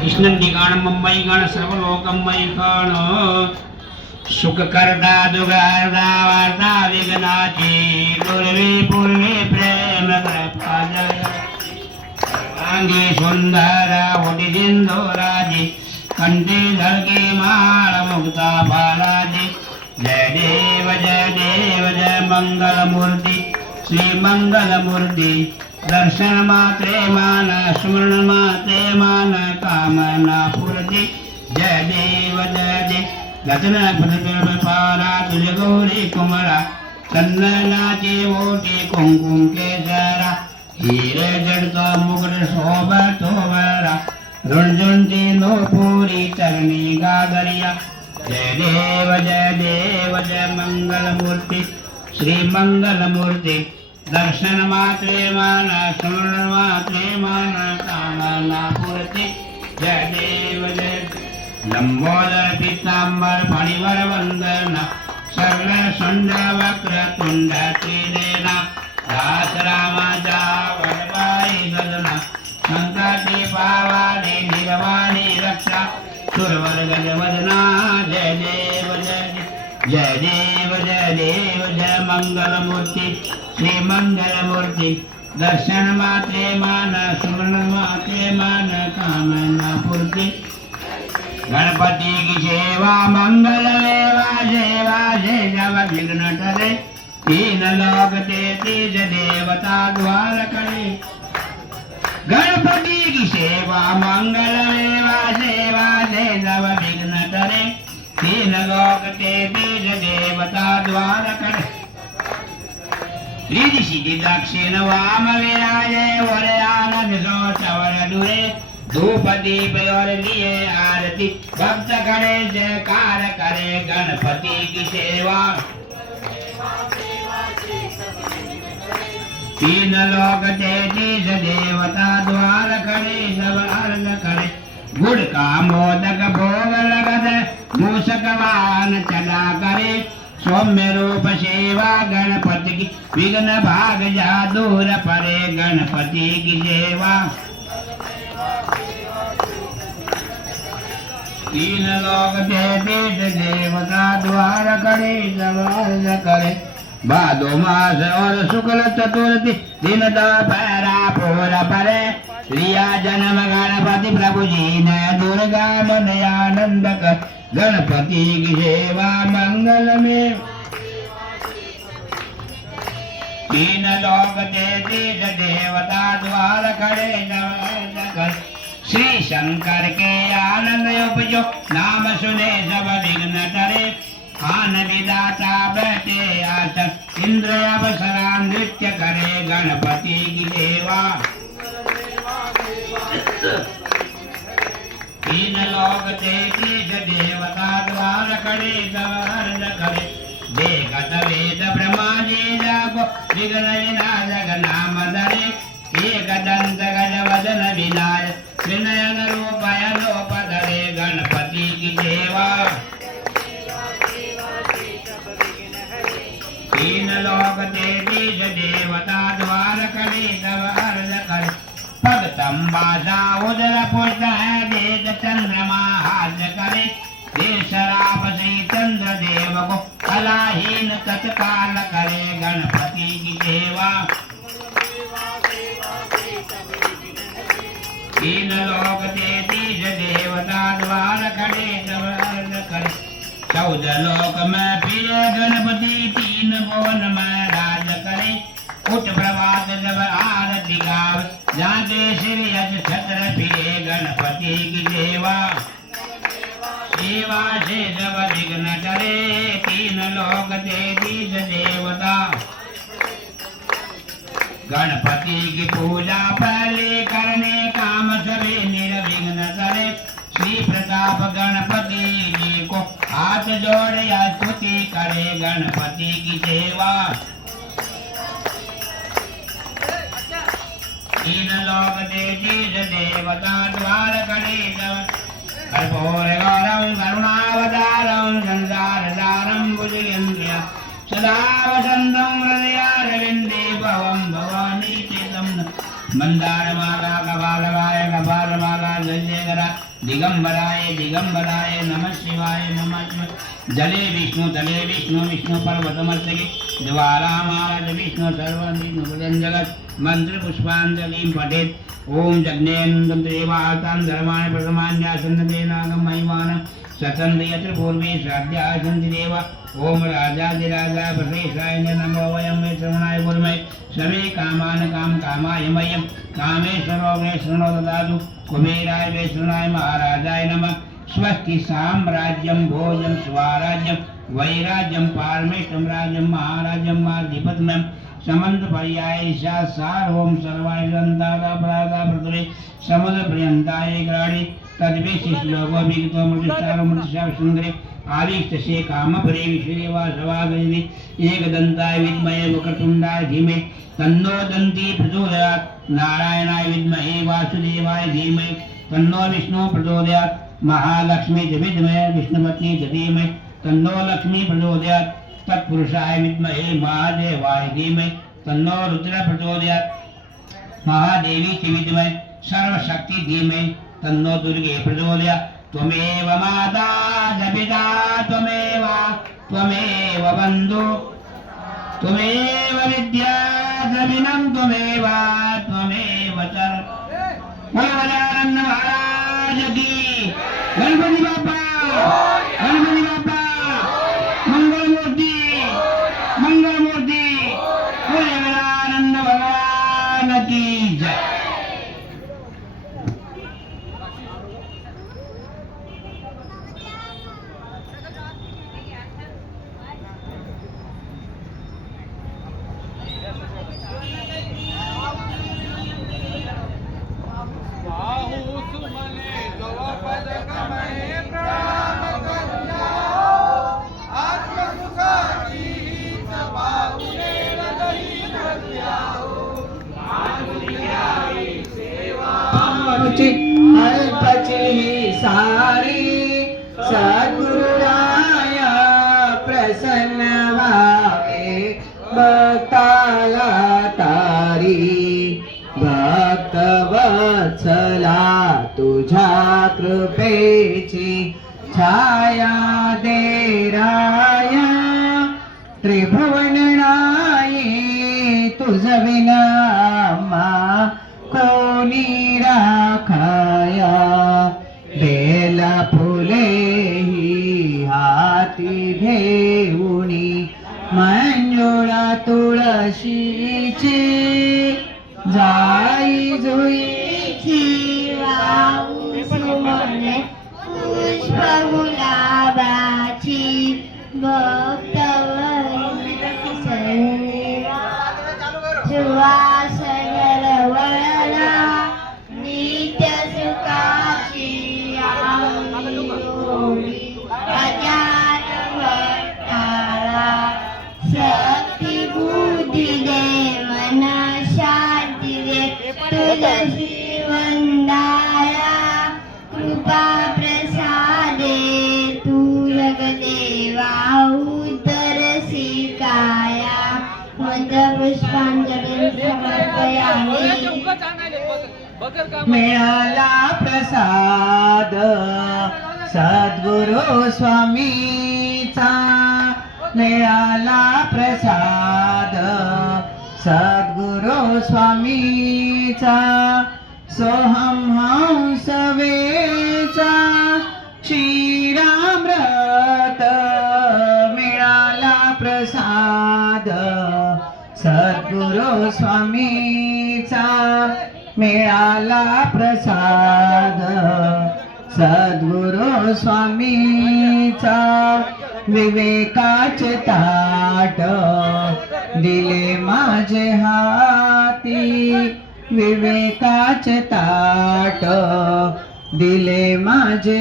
कृष्णनिगाण मुंबई गण सर्वलोकमय गण सुख करता दुगारता वार्ता विघ्नाची पूर्वी पूर्वी प्रेम कृपा जय अंगी सुंदर ओटी सिंधुराजी कंठी धडकी माळ मुक्ता बालाजी जय देव जय मंगल मूर्ती श्री मंगल मूर्ती दर्शन मात्रे मान स्मरण मात्रे मान कामना पूर्ती जय देव गचन पारा तुझे गौरी कुमरा चंदनाची ओटी कुंकुम केसरा हिरे जडतो मुकुट शोभतो वरा रुणझुंटी नोपुरी चरणी गागरिया जय देव जय मंगल मूर्ति श्री मंगल मूर्ति दर्शन मात्रे मान स्मरण मात्रे मान कामना पूर्ति जय देव लंबोदर पीतांबर फणिवर वंदना सर्व सुंड वक्र तुंड त्रिनेना दास रामाचा वरवाई सजना संकटी पावानी निर्वाणी रक्षा सुरवर गजवदना जय देव जय मंगल मूर्ति श्री मंगल मूर्ति दर्शन मात्रे मान स्मरण मात्रे मान कामना पूर्ति गणपति की सेवा मंगल सेवा से जब विघ्न टरे तीन लोक तेतीस देवता द्वार करे गणपति की सेवा मंगल सेवा से जब विघ्न टरे तीन लोक तेतीस देवता द्वार करे रिधि सिद्धि दक्षिण वाम विराजे वर आनंद सो चवर दुरे धूप दीप और लिए आरती भक्त करे जयकार करे गणपति की सेवा तीन लोक तेतीस देवता द्वार करे सब अर्घ करे गुड़ का मोदक भोग लगत मूषक वाहन चला करे सौम्य रूप सेवा गणपति की विघ्न भाग जा दूर परे गणपति की सेवा तीन लोक तेतीस देवता द्वार करे जवार करे भादो मास और शुक्ल चतुर्थी दिन दोपहरा पूर परे प्रिया जन्म गणपति प्रभु जी ने दुर्गा मन आनंद कर गणपति की सेवा मंगल में तीन लोक तेतीस देवता द्वार करे जवार करे श्री शंकर के आनंद उपजो नाम सुने सब विघ्न टरे आन विदाता बैठे आसन इंद्र अवसरा नृत्य करे गणपति की सेवा तीन लोक तेतीस देवता द्वार करे सर्व करे देखत वेद ब्रह्मा जी जागो विघ्न विनाशक नाम धरे एक दंत गजवदन विनाय त्रिनयन रूपय लोपधरे गणपति की सेवा तीन लोक तेतीस देवता द्वार करे सब अर्घ करे भगतम बासा उदर पुष्ट है वेद चंद्रमा हाथ करे देशराप श्री चंद्र देव को कलाहीन तत्काल करे गणपति की सेवा तीन लोक तेतीस देवता द्वार खड़े सब अर्घ करे चौदह लोक में प्रिय गणपति तीन भुवन में राज करे उठ प्रभात जब आरती गाव जाते श्री अज छत्र फिरे गणपति की सेवा सेवा से सब विघ्न टरे तीन लोक तेतीस देवता गणपति की पूजा पहले करने काम सभी निर्विघ्न करे श्री प्रताप गणपति जी को हाथ जोड़े स्तुति करे गणपति की सेवा तीन लोक तेतीस देवता द्वार करे कर्पूर गौरम करुणावतारम संसारसारम भुजगेन्द्रिय सदा वसंतम हृदयारविंदे भवम भवानी चेतम मंदार माला कपाल माला वैद्येश्वरा दिगंबराय दिगंबराय नमः शिवाय नमः शिवाय जले विष्णु तले विष्णु विष्णु पर्वतमस्तके ज्वालामालय विष्णु सर्वं जगत् मंत्र पुष्पांजलिं पठेत् ओम जज्ञेन्द्रदेवातां धर्माणि प्रथमान्यासन्नते नागं महिमान सतन्त यत्र पूर्वे श्राद्धाः सन्ति देव ओम राजाधिराजा प्रवेशाय नमो वयं मे श्रवणाय गुरुमहे समे कामान् कामाय मह्यं कामेश्वरो मे शृणो ददातु कुबेराय वैष्णवाय महाराजाय नमः स्वस्ति साम्राज्यं भोजं स्वराज्यं वैराज्यं पारमेष्टं राज्यं महाराज्यं माधिपत्यं समन्त पर्याय सार्वं सर्वाणि ग्रन्थाः प्रादा पृथ्वी समुद्र पर्यन्ताय ग्राणी तद्वेषि श्लोको विगतो मृतिष्ठारो मृतिशाव सुन्दरे आविष्टसे कामपरे विश्वेवासवागजनि एकदन्ताय विद्महे वक्रतुण्डाय धीमहि तन्नो दन्ती प्रचोदयात् नारायणाय विद्महे वासुदेवाय धीमहि तन्नो विष्णु प्रचोदयात् महालक्ष्मी च विद्महे विष्णुपत्नी च धीमहि तन्नो लक्ष्मी प्रचोदयात् तत्पुरुषाय विद्महे महादेवाय धीमहि तन्नो रुद्र प्रचोदयात् महादेवी च विद्महे सर्वशक्ति धीमहि तन्नो दुर्गे प्रचोदयात् त्वमेव माता च पिता त्वमेव बन्धु त्वमेव विद्या च विनं त्वमेव च गजानन महाराज की गणपति बाप्पा मंगलमूर्ति गजानन भगवान की जय। अल्पची सारी सद्गुरुराया प्रसन्न व्हावे भक्ताला तारी भक्तवत्सला तुझ्या कृपेची छाया दे राया त्रिभुवन नाई तुझ विना कोणी राखाया बेला फुले ही हाती घेऊनी मंजुळा तुळशीची जाई जुईची वाऊसुमने पुष्प गुलाबाची भक्तवरी सुवासन रवळला नित्य सुखाची आंगोळी अजान भक्ताला शक्ती बुद्धी दे मन शांती दे तुलसी वंदाया कृपा प्रसादे तू जगदेवा उतरसी काया मद पुष्पांजली समर्पयामि। मिळाला प्रसाद सद्गुरु स्वामीचा मिळाला प्रसाद सद्गुरु स्वामीचा सोहम हंस वेचा क्षीरामृत मिळाला प्रसाद सद्गुरु स्वामीचा मिळाला प्रसाद सद्गुरु स्वामीचा विवेकाचे ताट दिले माझे हाती विवेकाचे ताट दिले माझे